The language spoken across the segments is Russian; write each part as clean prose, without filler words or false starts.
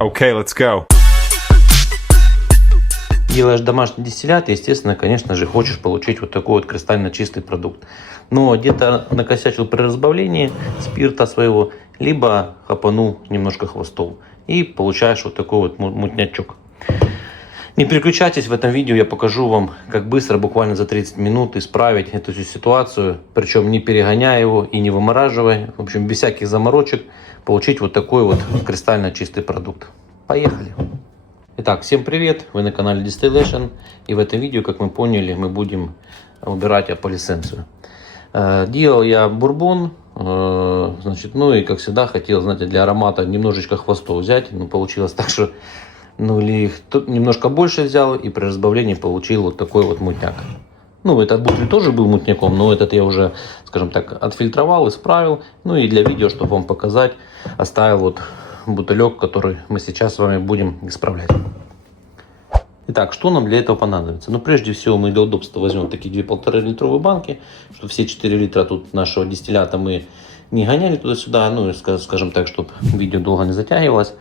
Okay, let's go. Делаешь домашний дистиллят, естественно, конечно же, хочешь получить вот такой вот кристально чистый продукт. Но где-то накосячил при разбавлении спирта своего, либо хапанул немножко хвостов. И получаешь вот такой вот мутнячок. Не переключайтесь, в этом видео я покажу вам, как быстро, буквально за 30 минут, исправить эту всю ситуацию. Причем не перегоняя его и не вымораживая. В общем, без всяких заморочек получить вот такой вот кристально чистый продукт. Поехали! Итак, всем привет! Вы на канале Distillation. И в этом видео, как мы поняли, мы будем убирать аполисценцию. Делал я бурбон. Значит, ну и как всегда хотел, знаете, для аромата немножечко хвостов взять. Но получилось так, что или их немножко больше взял, и при разбавлении получил вот такой вот мутняк. Ну, этот бутыль тоже был мутняком, но этот я уже, скажем так, отфильтровал, исправил. Ну и для видео, чтобы вам показать, оставил вот бутылек, который мы сейчас с вами будем исправлять. Итак, что нам для этого понадобится? Ну, прежде всего, мы для удобства возьмем такие 2,5 литровые банки, чтобы все 4 литра тут нашего дистиллята мы не гоняли туда-сюда, ну, скажем так, чтобы видео долго не затягивалось.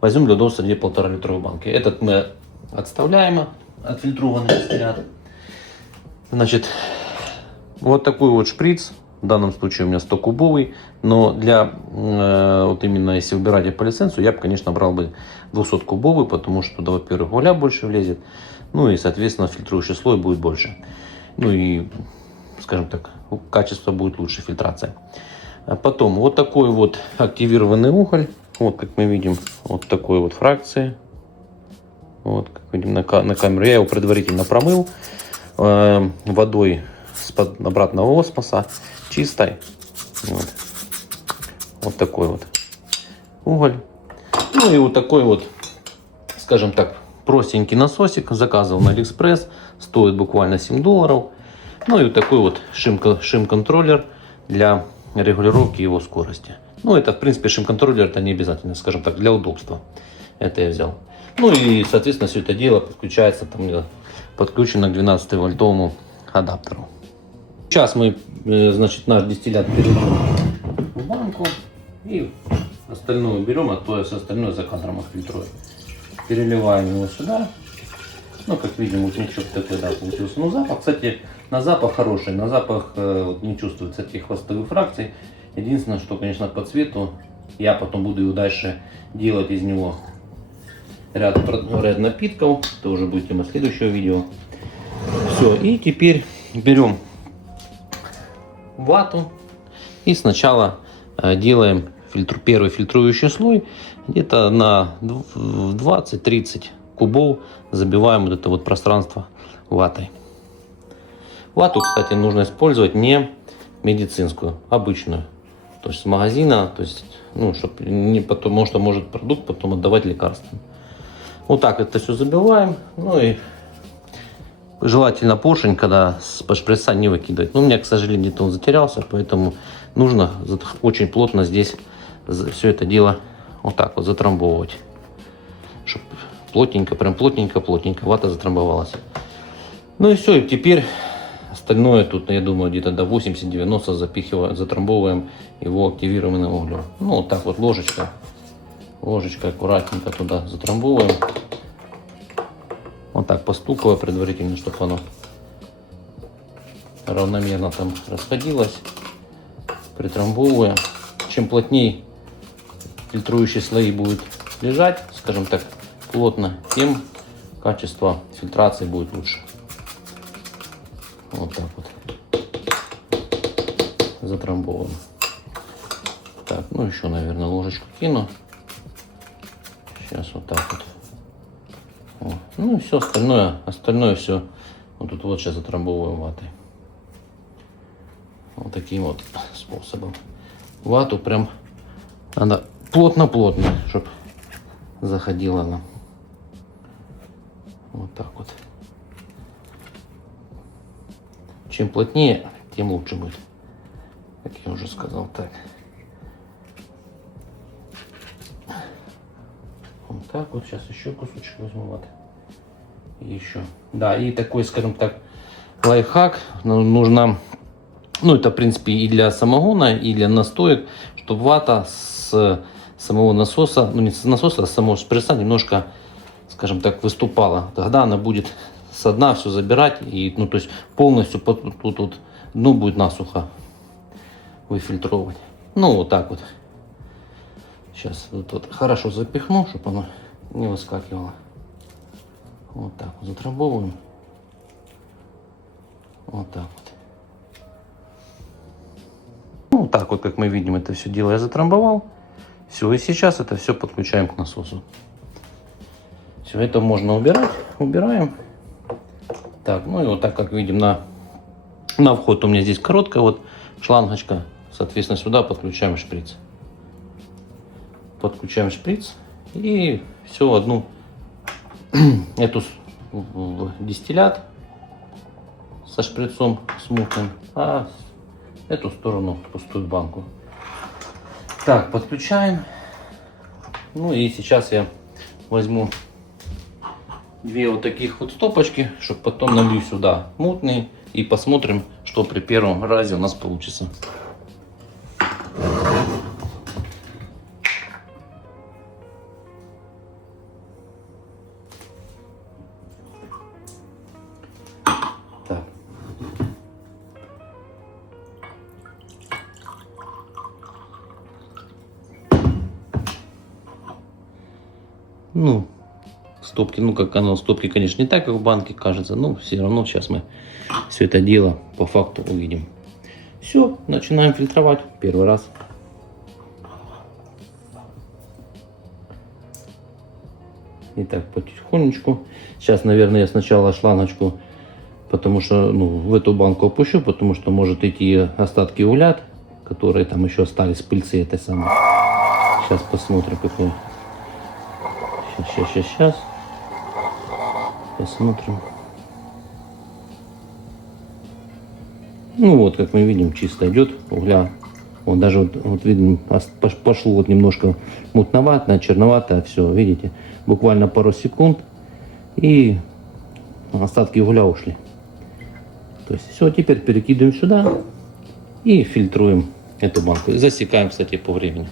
Возьмем для удобства 2,5 литровые банки. Этот мы отставляем, отфильтрованный дистиллят. Значит, вот такой вот шприц. В данном случае у меня 100-кубовый. Но для, вот именно если убирать аполисценцию, я бы, конечно, брал бы 200-кубовый, потому что туда, во-первых, воля больше влезет. Ну и, соответственно, фильтрующий слой будет больше. Ну и, скажем так, качество будет лучше, фильтрация. Потом вот такой вот активированный уголь. Вот, как мы видим, вот такой вот фракции. Вот, как видим на камеру. Я его предварительно промыл водой с-под обратного осмоса, чистой. Вот такой вот уголь. Ну и вот такой вот, скажем так, простенький насосик. Заказывал на Алиэкспресс. Стоит буквально $7. Ну и вот такой вот шим-контроллер для регулировки его скорости. Ну, это, в принципе, шим-контроллер, это не обязательно, скажем так, для удобства. Это я взял. Ну и, соответственно, все это дело подключается, там подключено к 12-вольтовому адаптеру. Сейчас мы, значит, наш дистиллят перейдем в банку и остальное берем, а то все остальное за кадром отфильтруем. Переливаем его сюда. Ну, как видим, мутнячок такой, да, получился. Ну, запах, кстати, на запах хороший, на запах вот, не чувствуется этих хвостовых фракций. Единственное, что, конечно, по цвету, я потом буду его дальше делать из него ряд напитков. Это уже будет тема следующего видео. Все, и теперь берем вату и сначала делаем первый фильтрующий слой. Где-то на 20-30 кубов забиваем вот это вот пространство ватой. Вату, кстати, нужно использовать не медицинскую, обычную. То есть с магазина, то есть, ну, чтобы не, потому что может продукт потом отдавать лекарствам. Вот так это все забиваем. Ну и желательно поршень, когда с шприца не выкидывать. Но у меня, к сожалению, где-то он затерялся, поэтому нужно очень плотно здесь все это дело вот так вот затрамбовывать. Чтобы плотненько, прям плотненько вата затрамбовалась. Ну и все, и теперь остальное тут, я думаю, где-то до 80-90 запихиваем, затрамбовываем его активированным углем. Ну, вот так вот ложечкой аккуратненько туда затрамбовываем. Вот так постукивая предварительно, чтобы оно равномерно там расходилось. Притрамбовываем. Чем плотнее фильтрующие слои будут лежать, скажем так, плотно, тем качество фильтрации будет лучше. Вот так вот затрамбовано. Так, ну еще, наверное, ложечку кину. Сейчас вот так вот. Вот. Ну и все остальное все вот тут вот сейчас затрамбовываем ватой. Вот таким вот способом. Вату прям надо плотно, чтобы заходила она. Вот так вот. Чем плотнее, тем лучше будет. Как я уже сказал, так. Вот так вот. Сейчас еще кусочек возьму ваты. Еще. Да, и такой, скажем так, лайфхак. Нужно, ну это в принципе и для самогона, и для настоек, чтобы вата самого насоса, ну не с насоса, а с самого шприца немножко, скажем так, выступала. Тогда она будет со дна все забирать, и, ну, то есть полностью тут дно будет насухо выфильтровывать. Ну, вот так вот. Сейчас вот хорошо запихну, чтобы оно не выскакивало. Вот так вот затрамбовываем. Вот так вот. Ну, вот так вот, как мы видим, это все дело я затрамбовал. Все, и сейчас это все подключаем к насосу. Все это можно убирать. Убираем. Так, ну и вот так, как видим, на вход у меня здесь короткая вот шлангочка. Соответственно, сюда подключаем шприц. Подключаем шприц и все одну эту дистиллят со шприцом смутным, а эту сторону пустую банку. Так, подключаем. Ну и сейчас я возьму две вот таких вот стопочки, чтобы потом налью сюда мутный и посмотрим, что при первом разе у нас получится. Так. Ну, стопки, ну как оно, стопки, конечно, не так, как в банке кажется, но все равно сейчас мы все это дело по факту увидим. Все, начинаем фильтровать первый раз. Итак, потихонечку. Сейчас, наверное, я сначала шлангочку, потому что, ну, в эту банку опущу, потому что может идти остатки улят, которые там еще остались, пыльцы этой самой. Сейчас посмотрим, какой. Сейчас. Посмотрим. Ну вот, как мы видим, чисто идет угля. Вот даже вот видно, пошло вот немножко мутновато, черновато, все, видите, буквально пару секунд и остатки угля ушли. То есть все, теперь перекидываем сюда и фильтруем эту банку. И засекаем, кстати, по времени.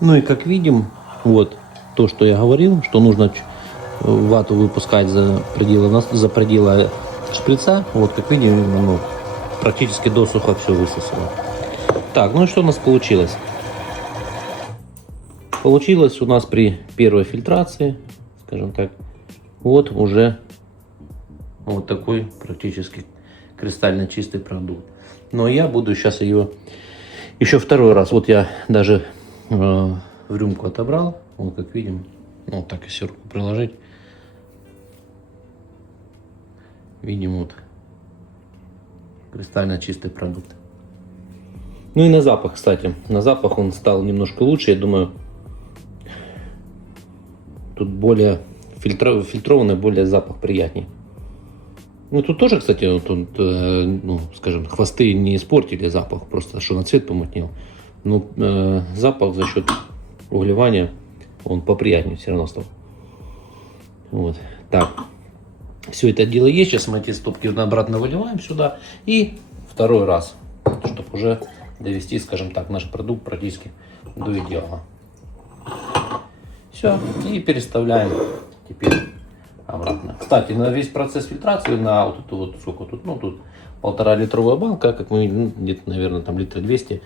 Ну и как видим, вот то, что я говорил, что нужно вату выпускать за пределы шприца. Вот как видим, ну, практически досуха все высосало. Так, ну и что у нас получилось? Получилось у нас при первой фильтрации, скажем так, вот уже вот такой практически кристально чистый продукт. Но я буду сейчас ее еще второй раз. Вот я даже в рюмку отобрал. Вот как видим, ну, вот так, если руку приложить, видим вот кристально чистый продукт. Ну и на запах, кстати, на запах он стал немножко лучше, я думаю, тут более фильтрованный, более запах приятнее. Ну тут тоже, кстати, вот тут, ну, скажем, хвосты не испортили запах, просто что на цвет помутнел. Но запах за счет углевания он поприятнее все равно стал. Вот. Так, все это дело есть. Сейчас мы эти стопки обратно выливаем сюда. И второй раз, чтобы уже довести, скажем так, наш продукт практически до идеала. Все, и переставляем теперь обратно. Кстати, на весь процесс фильтрации, на вот эту вот, сколько тут, ну тут 1,5-литровая банка, как мы видим, где-то, наверное, там литра 200,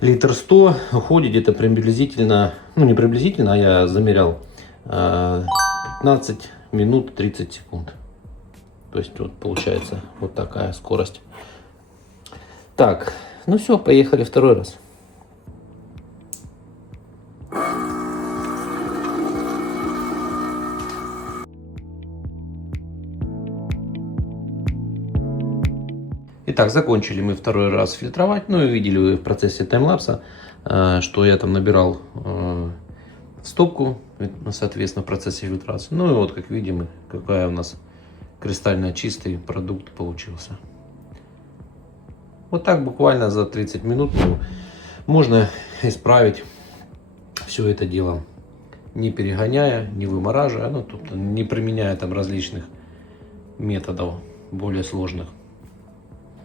литр 100 уходит где-то приблизительно, ну не приблизительно, а я замерял 15 минут 30 секунд. То есть вот получается вот такая скорость. Так, ну все, поехали второй раз. Итак, закончили мы второй раз фильтровать. Ну и видели вы в процессе таймлапса, что я там набирал в стопку, соответственно, в процессе фильтрации. Ну и вот, как видим, какая у нас кристально чистый продукт получился. Вот так буквально за 30 минут можно исправить все это дело, не перегоняя, не вымораживая, ну, тут не применяя там различных методов. более сложных.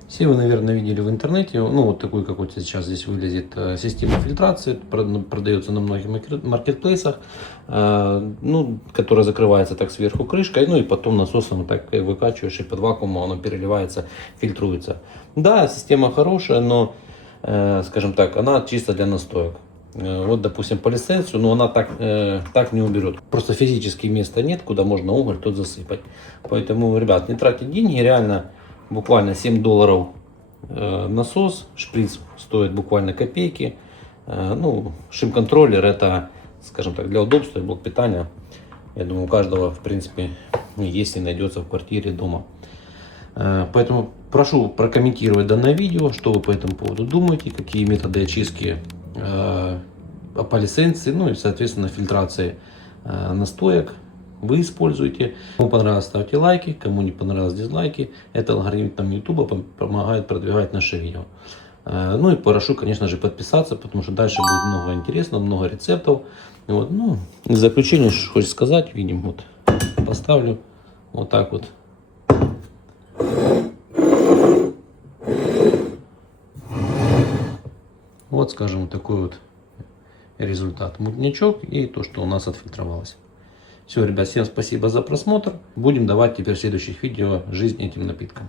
Все вы, наверное, видели в интернете, ну вот такой, как вот сейчас здесь выглядит система фильтрации, продается на многих маркетплейсах, ну, которая закрывается так сверху крышкой, ну и потом насосом так выкачиваешь, и под вакуумом оно переливается, фильтруется. Да, система хорошая, но, скажем так, она чисто для настоек. Вот, допустим, по лицензию, но она так не уберет. Просто физически места нет, куда можно уголь тут засыпать. Поэтому, ребят, не тратьте деньги, реально. Буквально $7 насос, шприц стоит буквально копейки. Ну, шим-контроллер это, скажем так, для удобства и блок питания. Я думаю, у каждого, в принципе, есть и найдется в квартире, дома. Поэтому прошу прокомментировать данное видео, что вы по этому поводу думаете, какие методы очистки опалесценции, ну и, соответственно, фильтрации настоек вы используете. Кому понравилось, ставьте лайки, кому не понравилось, дизлайки. Это алгоритм YouTube помогает продвигать наши видео. Ну и прошу, конечно же, подписаться, потому что дальше будет много интересного, много рецептов. Вот, ну, в заключение, что хочется сказать, видим, вот поставлю вот так вот. Вот, скажем, вот такой вот результат. Мутнячок и то, что у нас отфильтровалось. Все, ребят, всем спасибо за просмотр. Будем давать теперь в следующих видео жизнь этим напиткам.